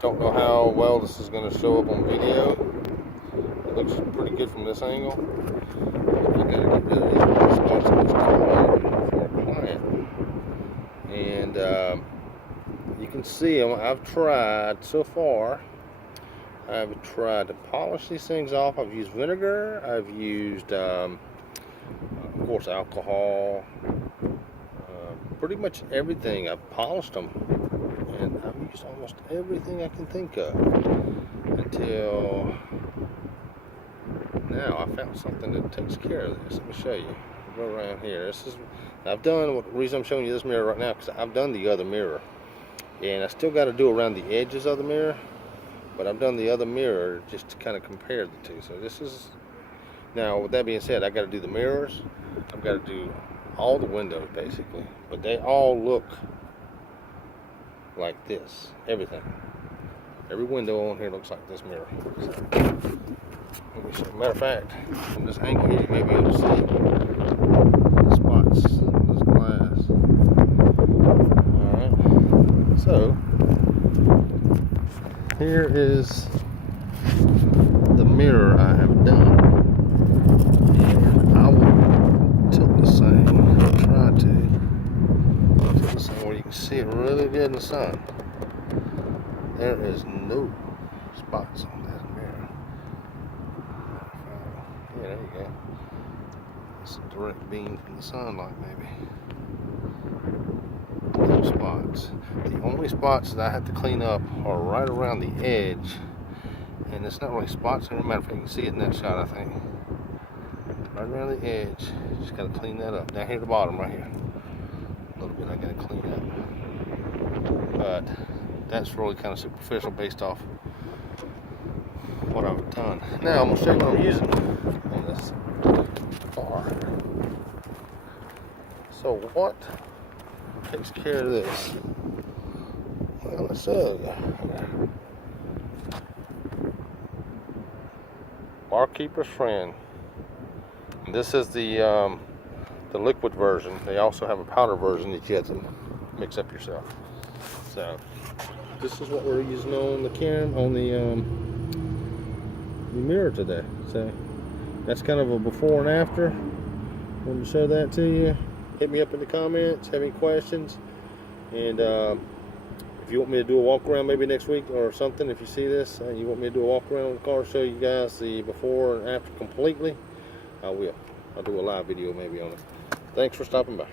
Don't know how well this is going to show up on video. It looks pretty good from this angle. I got to get rid of these spots in this car for a client. And you can see them. I've tried so far. I've tried to polish these things off. I've used vinegar. I've used, of course, alcohol. Pretty much everything. I've polished them. And I've used almost everything I can think of until now. I found something that takes care of this. Let me show you. Go around here. This is I've done. The reason I'm showing you this mirror right now because I've done the other mirror, and I still got to do around the edges of the mirror. But I've done the other mirror just to kind of compare the two. So this is now. With that being said, I got to do the mirrors. I've got to do all the windows basically, but they all look like this. Everything, every window on here looks like this mirror. So, let me show. Matter of fact, from this angle here, you may be able to see the spots in this glass. All right. So here is the mirror I have done, and I will tilt this thing. I'll try to tilt this thing where you can see it really good in the sun. There is no spots on that mirror. Yeah, there you go. It's a direct beam from the sunlight, maybe. No spots. The only spots that I have to clean up are right around the edge, and it's not really spots. No matter if you can see it in that shot, I think. Right around the edge. Just gotta clean that up. Down here at the bottom, right here. A little bit I gotta clean up. But that's really kind of superficial based off what I've done. Now I'm gonna show you what I'm using on this car. So what takes care of this? Well, let's Barkeeper's Friend. And this is the liquid version. They also have a powder version that you have to mix up yourself. So this is what we're using on the mirror today. So that's kind of a before and after. Wanted to show that to you. Hit me up in the comments, have any questions, and if you want me to do a walk around maybe next week or something, if you see this and you want me to do a walk around the car, show you guys the before and after completely, I will. I'll do a live video maybe on it. Thanks for stopping by.